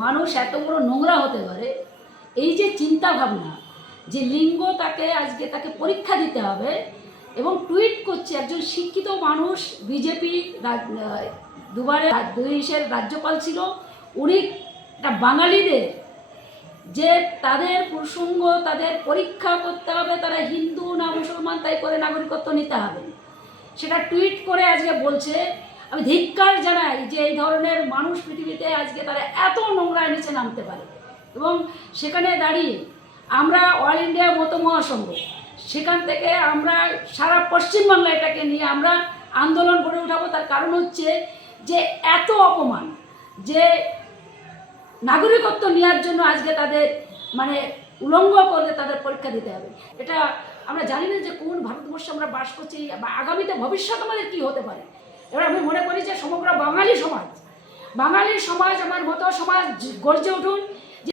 মানুষ এত বড় নোংরা হতে পারে, এই যে চিন্তা ভাবনা যে লিঙ্গ তাকে আজকে তাকে পরীক্ষা দিতে হবে এবং টুইট করছে একজন শিক্ষিত মানুষ, বিজেপি দুবারে দেশের রাজ্যপাল ছিল, উনি একটা বাঙালিদের যে তাদের প্রসঙ্গ, তাদের পরীক্ষা করতে হবে, তারা হিন্দু না মুসলমান, তাই করে নাগরিকত্ব নিতে হবে। সেটা টুইট করে আজকে বলছে আমি ধিক্কার জানাই যে এই ধরনের মানুষ পৃথিবীতে আজকে তারা এত নোংরা নিচে নামতে পারে। এবং সেখানে দাঁড়িয়ে আমরা অল ইন্ডিয়া মতো মহাসংঘ, সেখান থেকে আমরা সারা পশ্চিমবাংলা এটাকে নিয়ে আমরা আন্দোলন গড়ে উঠাবো। তার কারণ হচ্ছে যে এত অপমান, যে নাগরিকত্ব নেওয়ার জন্য আজকে তাদের মানে উলঙ্গ করলে তাদের পরীক্ষা দিতে হবে। এটা আমরা জানি না যে কোন ভারতবর্ষে আমরা বাস করছি, বা আগামীতে ভবিষ্যৎ আমাদের কী হতে পারে। এবার আমি মনে করি যে সমগ্র বাঙালি সমাজ বাঙালি সমাজ, আমার মতো সমাজ গর্জে উঠুন।